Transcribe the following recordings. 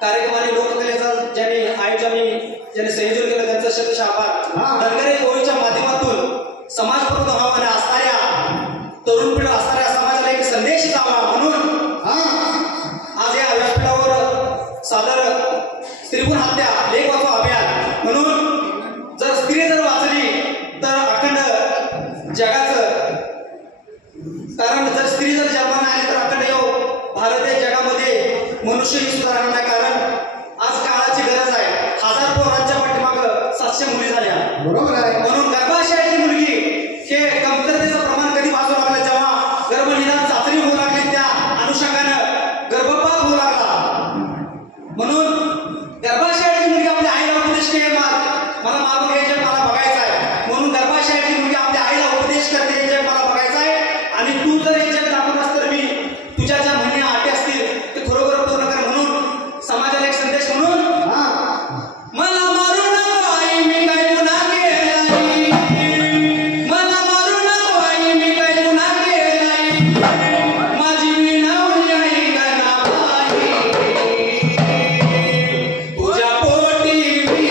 कार्यक्रमाने लोककलेचा ज्यांनी ज्यांनी संयोजन केलं त्यांचं शतश आभार. धनगरी ओळीच्या माध्यमातून समाजप्रबोधन व्हावं असणाऱ्या तरुण पिढी असणाऱ्या समाजाला एक संदेश द्यावा म्हणून आज या व्यासपीठावर सादर स्त्रीगुण हत्या लेख वाचवा अभियान म्हणून जर स्त्री जर वाचली तर अखंड जगाचं, कारण जर स्त्री जर जन्माला आली तर अखंड भारत या जगामध्ये मनुष्य ही सुद्धा राहणार नाही. कारण आज काळाची गरज आहे. 1000 पोरांच्या पाठीमागं 700 मुली झाल्या. बरोबर आहे. म्हणून गर्भाशयाची मुलगी हे कमतरतेचं प्रमाण कधी भासू लागलं जेव्हा गर्भनिदान चाचणी होऊ लागली त्या अनुषंगानं गर्भपात होऊ लागला. म्हणून गर्भाशयाची मुलगी आपल्या आईला उपदेश के मला मागून हे जग मला बघायचं आहे. म्हणून गर्भाशयाची मुलगी आपल्या आईला उपदेश करते हे जग मला बघायचं आहे. आणि तू जर हे जग दाखवलास तर मी तुझ्या ज्या म्हणण्या अटी असतील ते खरोखर पूर्ण कर. म्हणून समाजाला एक संदेश म्हणून मला मारू नको आई मी काय गुन्हा केलाय, मला मारू नको आई मी काय गुन्हा केलाय, माझी विनावणी आई गणाबाई, तुझ्या पोटी मी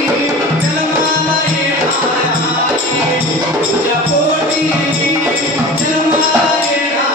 जन्माला येणार आहे, तुझ्या पोटी मी जन्माला येणार.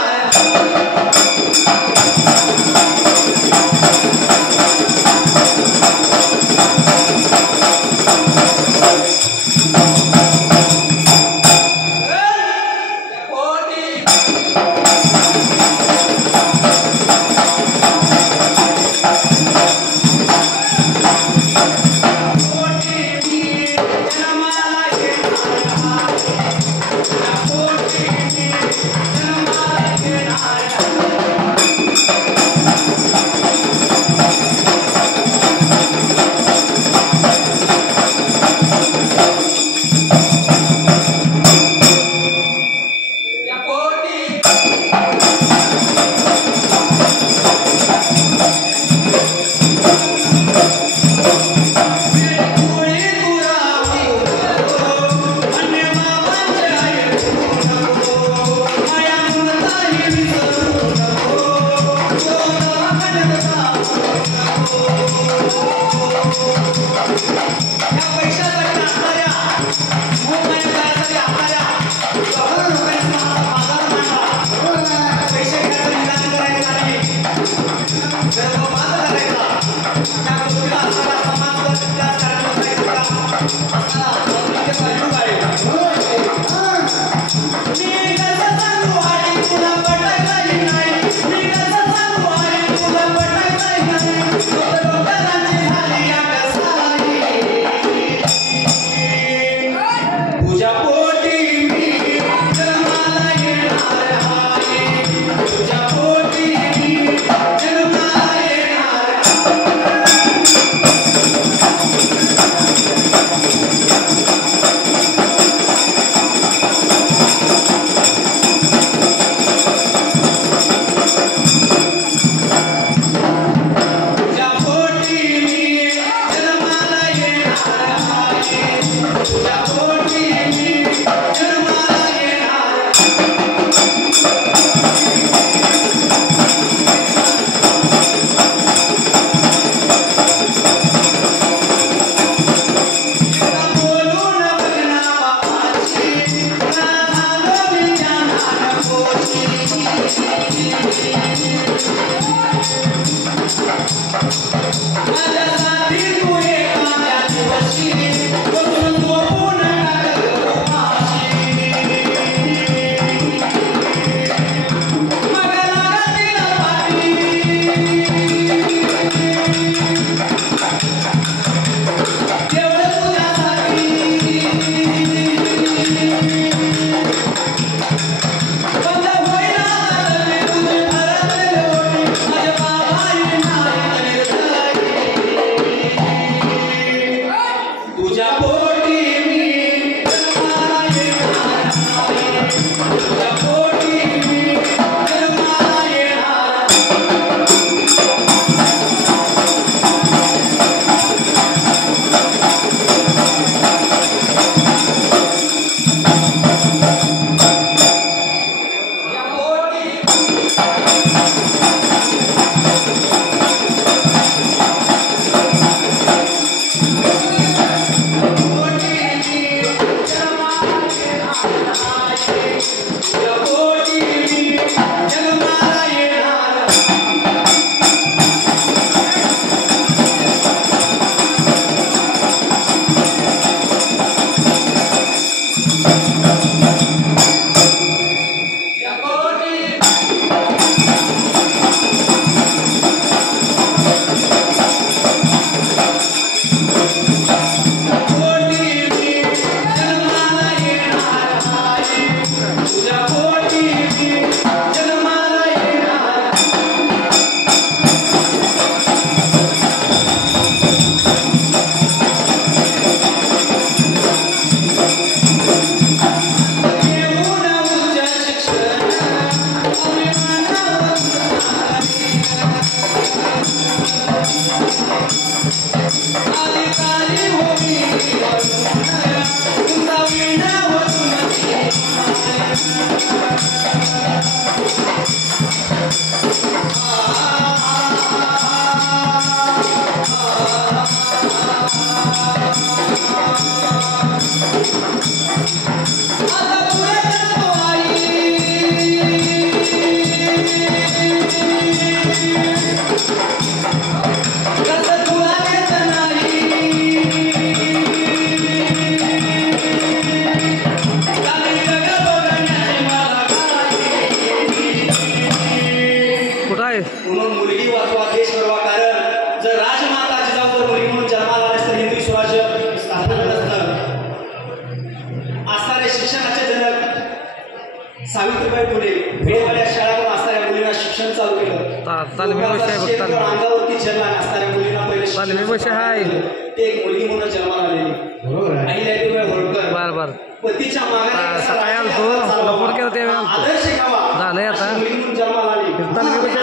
तालमी विषय बघ अंगावरती जन्म असणाऱ्या मुलींना पहिले तालमी विषय आहे ते एक मुलगी म्हणून जन्माला आलेली बरोबर आहे होळकर बर बर पतीच्या मागाने सकाळी आलतो लवकर केलं ते आदर्श गावा झालंय आता मुलगी म्हणून जन्माला आली तालमी विषय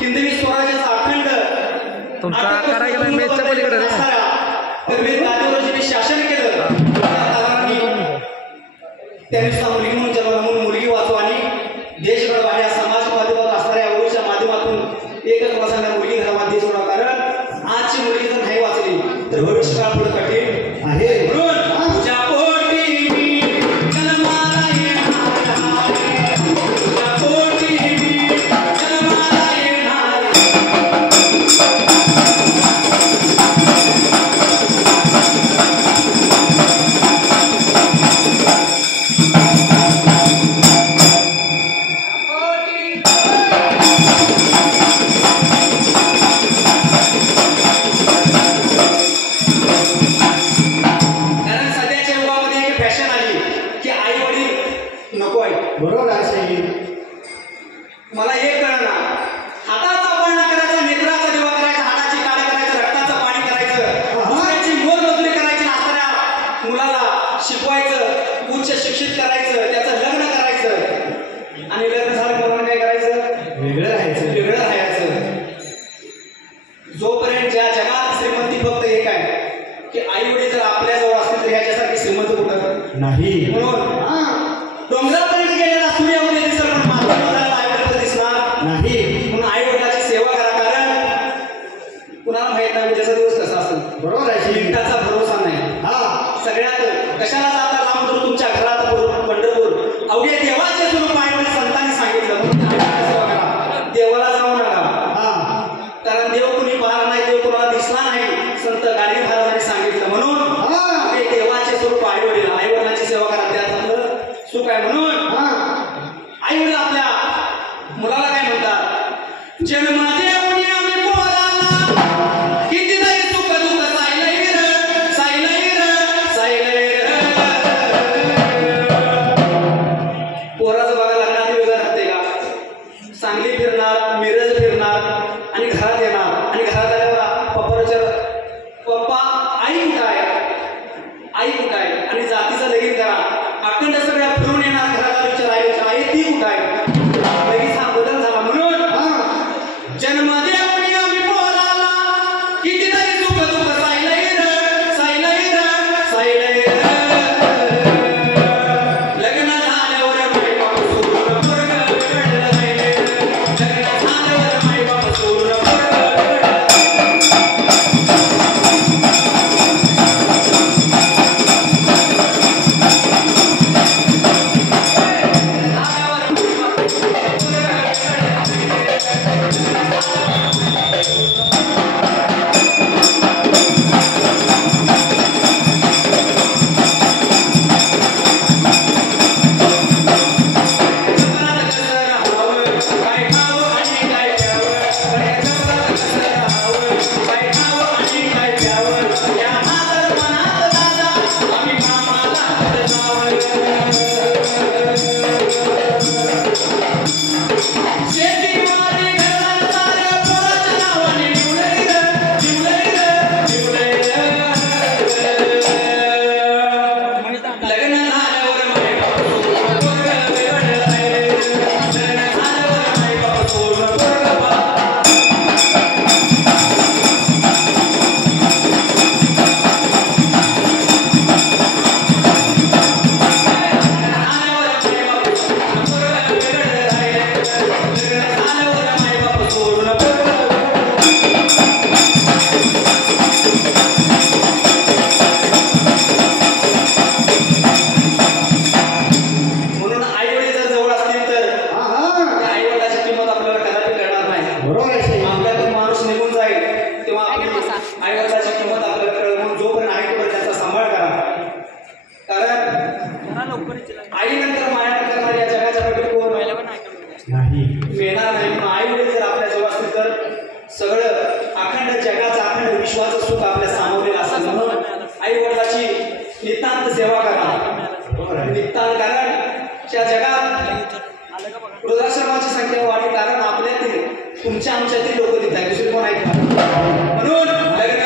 हिंदवी स्वराज्याचा अखंड तुमचा करा गेला मेचच्या पलीकडे रे गादीवर शासन केलं त्यानुसार मुलगी म्हणून जन्माला म्हणून मुलगी वाचू आणि देश घडवा या समाज माध्यमात असणाऱ्या ओळीच्या माध्यमातून एकच वाचणाऱ्या मुलगी घडवा देश घडवा कारण आजची मुलगी जर नाही वाचली तर भविष्य काळ पुढे कठीण आहे म्हणून तुझ्या पोटी मी जन्माला येणार तुझ्या पोटी मी जन्माला येणार बरोबर आहे मला एक कळना हाताचा बळणा करायचा नेत्राचा दिवा करायचा हाताची काढ करायचं रक्ताचं पाणी करायचं दुसऱ्याची मोलमजुरी करायची असणाऱ्या मुलाला शिकवायचं उच्च शिक्षित करायचं त्याचं लग्न करायचं आणि लग्न झालं म्हणून काय करायचं वेगळं राहायचं जोपर्यंत ज्या जगात श्रीमंती फक्त एक आहे की आई वडील जर आपल्या जवळ असतील तर ह्याच्यासारखी श्रीमंत कुठं नाही म्हणून डोंगरापर्यंत गेलेला सूर्य उदय दिसला पण माथ्यावर आईवडिलांना दिसणार नाही म्हणून आई वडिलांची सेवा करा कारण कुणाला माहित नाही उद्याचा दिवस कसा असेल बरोबर आहे मिनिटाचा भरोसा नाही सगळ्यात कशाला जाता लांब दूर तुमच्या घरात पंढरपूर अवघे देवाचे स्वरूप आई वडील संतांनी सांगितलं म्हणून सेवा करा देवाला जाऊ नका कारण देव कुणी पाहणार नाही देव कुणाला दिसला नाही संत गाडगे महाराजांनी सांगितलं म्हणून देवाचे स्वरूप आई वडिलांची सेवा करा त्यात सुख आहे म्हणून आई वडील आपल्या मुलाला काय म्हणतात जन्म देऊन आम्ही पोराला किती नाही सुख दुःख सायलय पोराचं बघा लग्नात वेगळं राहते का सांगली फिरणार मिरज फिरणार आणि घरात येणार आणि घरात आल्यावर पप्पा आई कुठं आहे आणि जातीचं लगीन करा अखंड सगळ्या फिरून येणार घराला विचारायचं आई ती कुठं आहे लगेच हा बदल झाला म्हणून जन्म देऊन आम्ही पोराला किती नाही सुख दुःख सायलय लग्न झाल्यावर माईबाप सोडून पोरगं बिघडलं राहिले लग्न झाल्यावर माईबाप सोडून आईनंतर माया करणाऱ्या या जगाच्या पाठी कोण नाही मिळणार नाही. म्हणून आई वडील जर आपल्या जवळ असतील तर सगळं अखंड जगाचं अखंड विश्वाचं सुख आपल्या सामोरेल असेल. म्हणून आई वडिलाची नितांत सेवा करा. नितांत कारण त्या जगात वृद्धाश्रमाची संख्या वाढली कारण आपल्यातील तुमच्या आमच्यातील लोक तिथे दुसरी कोण आहेत का? म्हणून लग्न